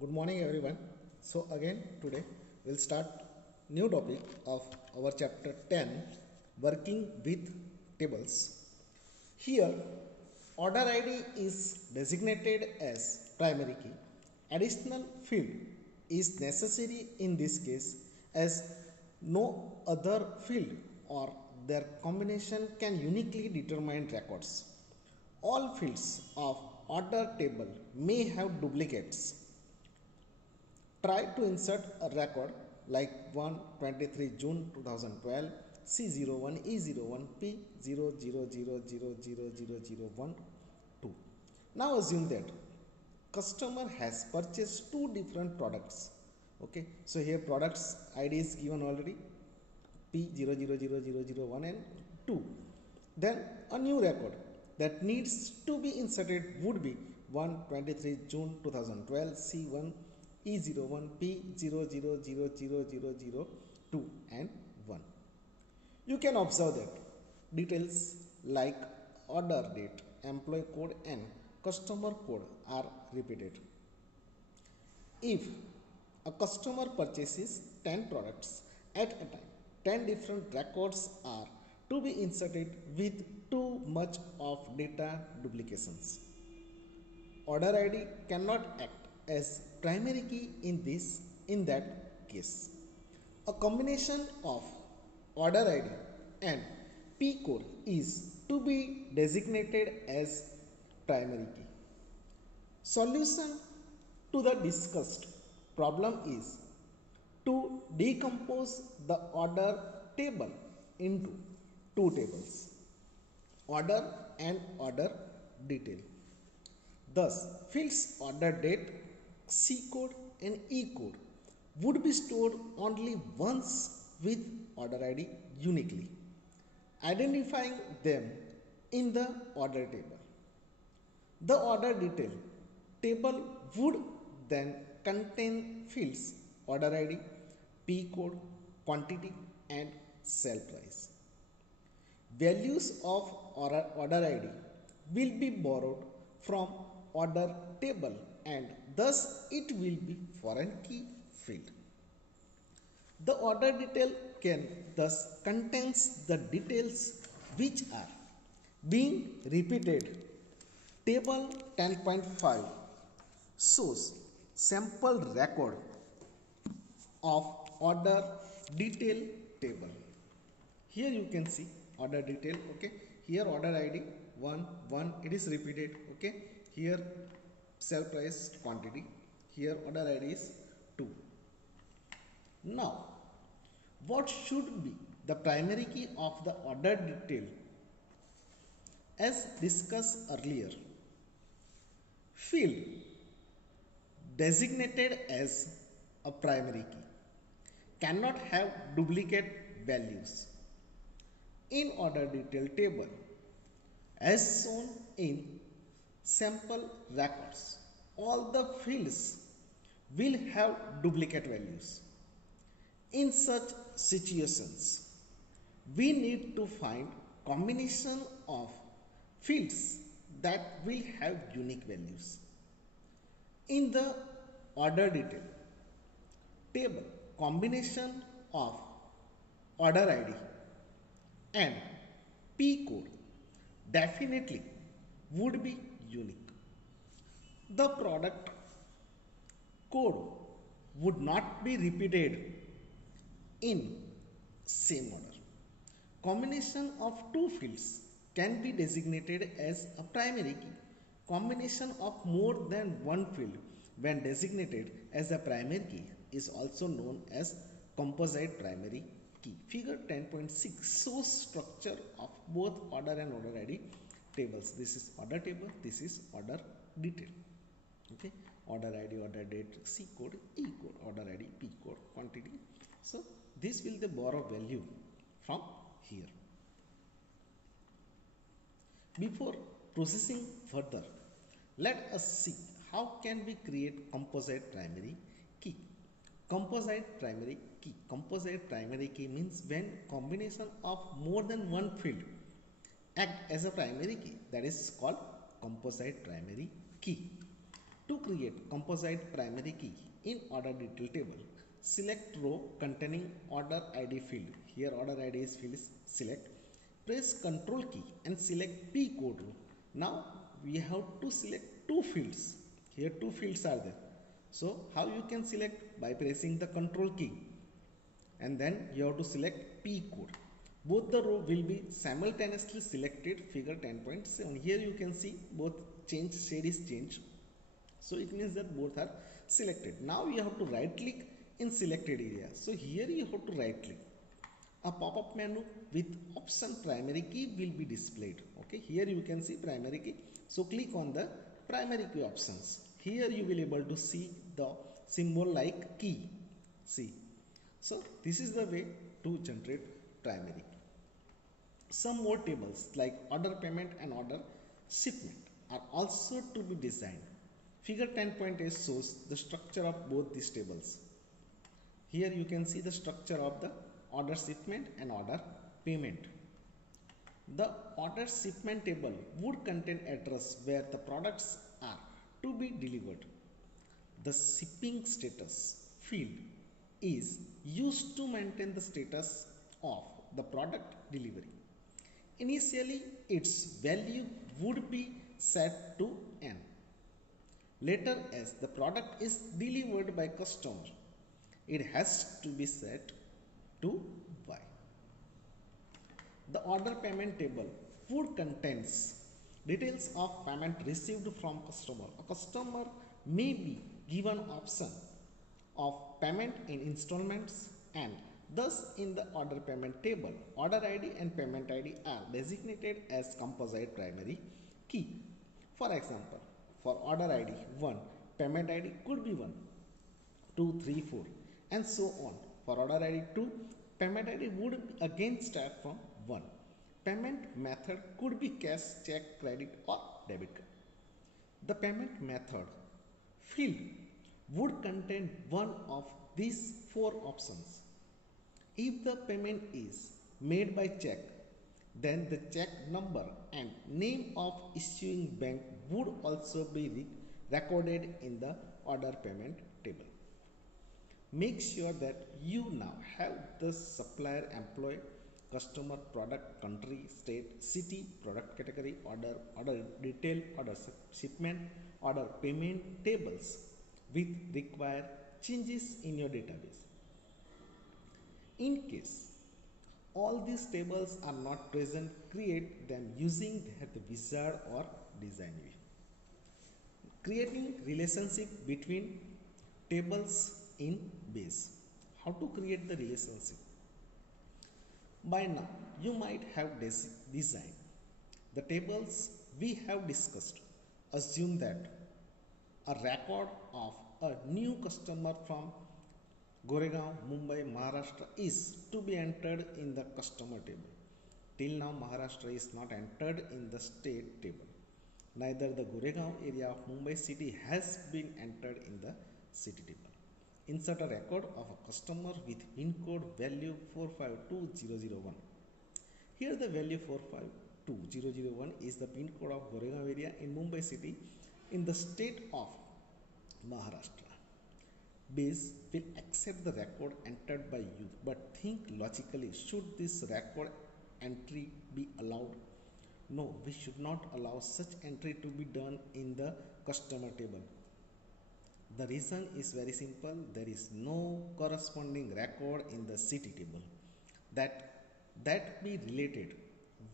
Good morning everyone. So again today we'll start new topic of our chapter 10 working with tables. Here order ID is designated as primary key. Additional field is necessary in this case as no other field or their combination can uniquely determine records. All fields of order table may have duplicates. Try to insert a record like 1 23 June 2012 C01 E01 P00000001 2. Now assume that customer has purchased two different products. Okay, so here products ID is given already P000001 and 2. Then a new record that needs to be inserted would be 1 23 June 2012 C1 E01 P00000002 and 1. You can observe that details like order date, employee code and customer code are repeated. If a customer purchases 10 products at a time, 10 different records are to be inserted with too much of data duplications. Order ID cannot act as primary key in that case. A combination of order ID and P code is to be designated as primary key. Solution to the discussed problem is to decompose the order table into two tables, order and order detail. Thus, fields order date, C code and E code would be stored only once with order ID uniquely, identifying them in the order table. The order detail table would then contain fields order ID, P code, quantity and sell price. Values of order ID will be borrowed from order table and thus it will be foreign key field. The order detail can thus contains the details which are being repeated. Table 10.5 shows sample record of order detail table. Here you can see order detail. Okay, here order ID 1 it is repeated. Okay, here sell price quantity, here order ID is 2. Now what should be the primary key of the order detail? As discussed earlier, field designated as a primary key cannot have duplicate values. In order detail table as shown in sample records, all the fields will have duplicate values. In such situations, we need to find combination of fields that will have unique values. In the order detail table, combination of order ID and P code definitely would be unique. The product code would not be repeated in same order. Combination of two fields can be designated as a primary key. Combination of more than one field when designated as a primary key is also known as composite primary key. Figure 10.6 shows structure of both order and order ID tables. This is order table, this is order detail. Okay, order ID, order date, C code, E code, order ID, P code, quantity. So this will the borrow value from here. Before processing further, let us see how can we create composite primary key. Composite primary key. Composite primary key means when combination of more than one field act as a primary key, that is called composite primary key. To create composite primary key in order detail table, select row containing order ID field. Here order ID is field is select. Press Ctrl key and select P code row. Now we have to select two fields. Here two fields are there. So how you can select? By pressing the Ctrl key and then you have to select P code. Both the row will be simultaneously selected. Figure 10.7. Here you can see both change shade is changed. So it means that both are selected. Now you have to right click in selected area. So here you have to right click. A pop-up menu with option primary key will be displayed. Okay, here you can see primary key. So click on the primary key options. Here you will able to see the symbol like key. See. So this is the way to generate primary key. Some more tables like order payment and order shipment are also to be designed. Figure 10.8 shows the structure of both these tables. Here you can see the structure of the order shipment and order payment. The order shipment table would contain address where the products are to be delivered. The shipping status field is used to maintain the status of the product delivery. Initially, its value would be set to N. Later, as the product is delivered by customer, it has to be set to Y. The order payment table would contains details of payment received from customer. A customer may be given option of payment in installments, and thus in the order payment table, order ID and payment ID are designated as composite primary key. For example, for order ID 1, payment ID could be 1, 2, 3, 4 and so on. For order ID 2, payment ID would again start from 1. Payment method could be cash, check, credit or debit card. The payment method field would contain one of these four options. If the payment is made by check, then the check number and name of issuing bank would also be recorded in the order payment table. Make sure that you now have the supplier, employee, customer, product, country, state, city, product category, order detail, order shipment, order payment tables with required changes in your database. In case all these tables are not present, create them using the wizard or design view. Creating relationship between tables in base. How to create the relationship? By now you might have designed the tables we have discussed. Assume that a record of a new customer from Goregaon, Mumbai, Maharashtra is to be entered in the customer table. Till now Maharashtra is not entered in the state table. Neither the Goregaon area of Mumbai city has been entered in the city table. Insert a record of a customer with PIN code value 452001. Here the value 452001 is the PIN code of Goregaon area in Mumbai city in the state of Maharashtra. Base will accept the record entered by you, but think logically, should this record entry be allowed? No, we should not allow such entry to be done in the customer table. The reason is very simple. There is no corresponding record in the city table that be related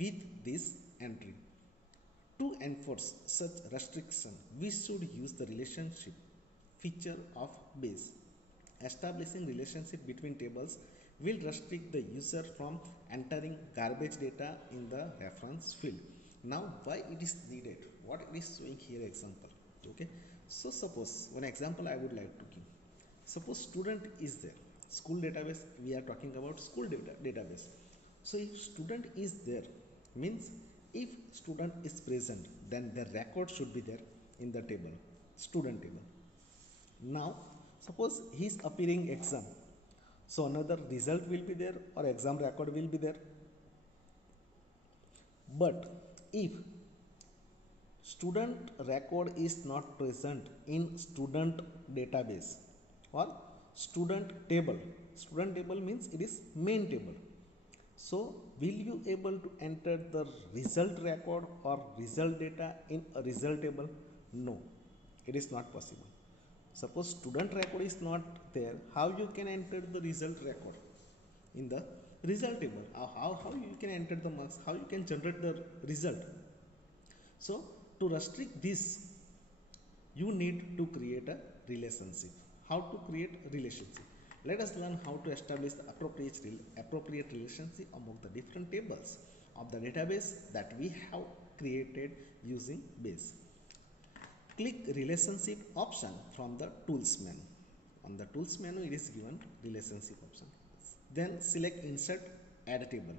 with this entry. To enforce such restriction, we should use the relationship feature of base. Establishing relationship between tables will restrict the user from entering garbage data in the reference field. Now why it is needed? What it is showing here example. Okay. So suppose one example I would like to give. Suppose student is there. School database, we are talking about school database. So if student is there, means if student is present, then the record should be there in the table, student table. Now suppose he is appearing exam, so another result will be there or exam record will be there. But if student record is not present in student database or student table. Student table means it is main table. So will you able to enter the result record or result data in a result table? No, it is not possible. Suppose student record is not there, how you can enter the result record in the result table? How you can enter the marks, how you can generate the result? So to restrict this, you need to create a relationship. How to create a relationship? Let us learn how to establish the appropriate relationship among the different tables of the database that we have created using base. Click relationship option from the tools menu. On the tools menu it is given relationship option. Then select insert add table.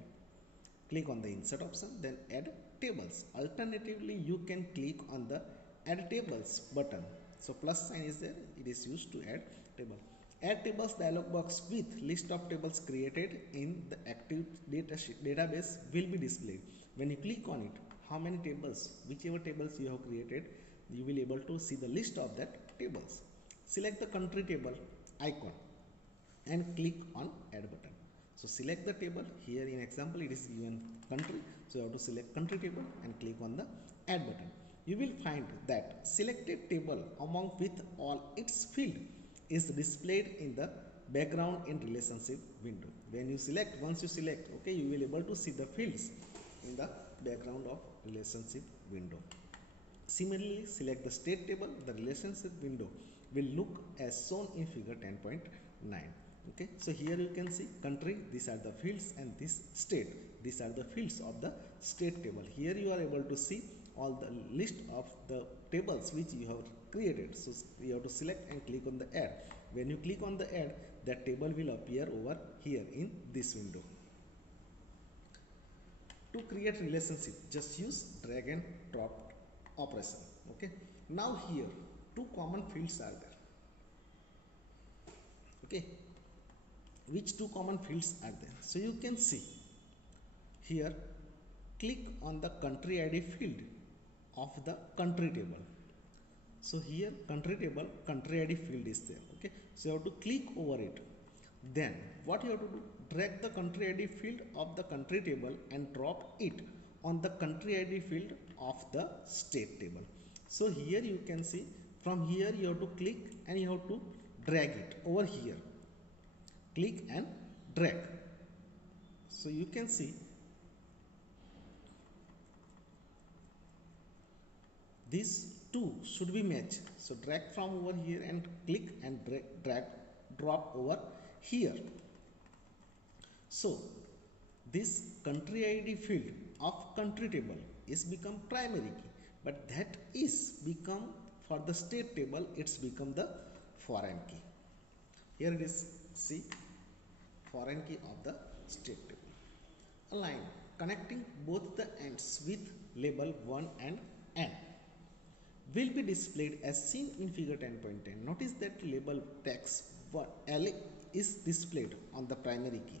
Click on the insert option, then add tables. Alternatively, you can click on the add tables button. So plus sign is there, it is used to add table. Add tables dialog box with list of tables created in the active database will be displayed. When you click on it, how many tables, whichever tables you have created, you will able to see the list of that tables. Select the country table icon and click on add button. So select the table. Here in example it is given country, so you have to select country table and click on the add button. You will find that selected table among with all its field is displayed in the background in relationship window. When you select, once you select, okay, you will able to see the fields in the background of relationship window. Similarly, select the state table. The relationship window will look as shown in figure 10.9. Okay, so here you can see country, these are the fields, and this state, these are the fields of the state table. Here you are able to see all the list of the tables which you have created. So you have to select and click on the add. When you click on the add, that table will appear over here in this window. To create relationship, just use drag and drop operation. Okay, now here two common fields are there. Okay, which two common fields are there? So you can see here, click on the country ID field of the country table. So here country table, country ID field is there. Okay, so you have to click over it. Then what you have to do, drag the country ID field of the country table and drop it on the country ID field of the state table. So here you can see, from here you have to click and you have to drag it over here. Click and drag. So you can see these two should be matched. So drag from over here and click and drag drop over here. So this country ID field of country table is become primary key, but that is become for the state table, it's become the foreign key. Here it is, see, foreign key of the state table. A line connecting both the ends with label 1 and n will be displayed as seen in figure 10.10. Notice that label text L is displayed on the primary key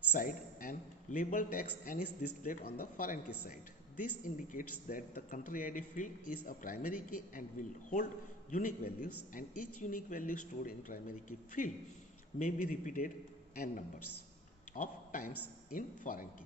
side and label text N is displayed on the foreign key side. This indicates that the country ID field is a primary key and will hold unique values, and each unique value stored in primary key field may be repeated n numbers of times in foreign key.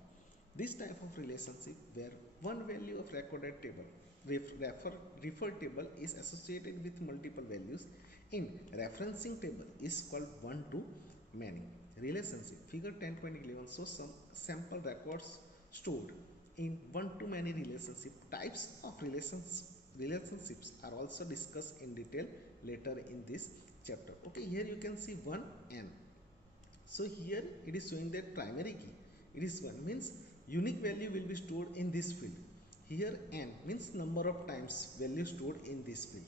This type of relationship where one value of recorded table referred table is associated with multiple values in referencing table is called one-to-many relationship. Figure 10.11 shows some sample records stored in one-to-many relationship. Types of relationships are also discussed in detail later in this chapter. Okay, here you can see 1 n. So here it is showing that primary key, it is 1, means unique value will be stored in this field. Here n means number of times value stored in this field.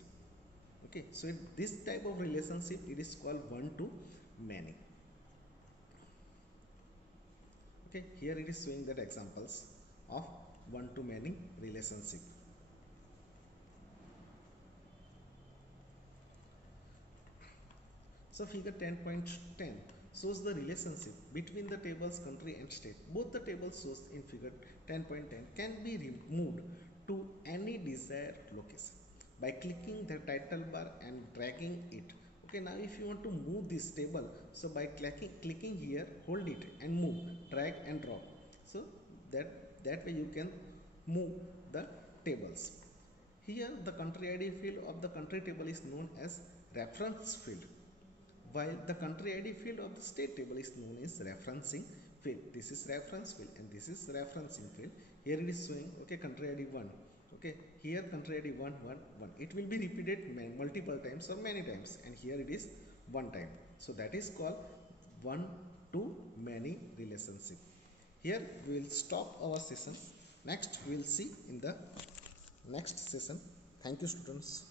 Okay, so this type of relationship, it is called one-to-many. Okay, here it is showing that examples of one-to-many relationship. So figure 10.10 shows the relationship between the tables country and state. Both the tables shown in figure 10.10 can be removed to any desired location by clicking the title bar and dragging it. Okay, now if you want to move this table, so by clicking here, hold it and move, drag and drop, so that way you can move the tables. Here the country ID field of the country table is known as reference field, while the country ID field of the state table is known as referencing field. This is reference field and this is referencing field. Here it is showing, okay, country ID 1. Okay, here country ID 1 1 1. It will be repeated multiple times or many times, and here it is one time. So that is called one to many relationship. Here we will stop our session. Next we will see in the next session. Thank you, students.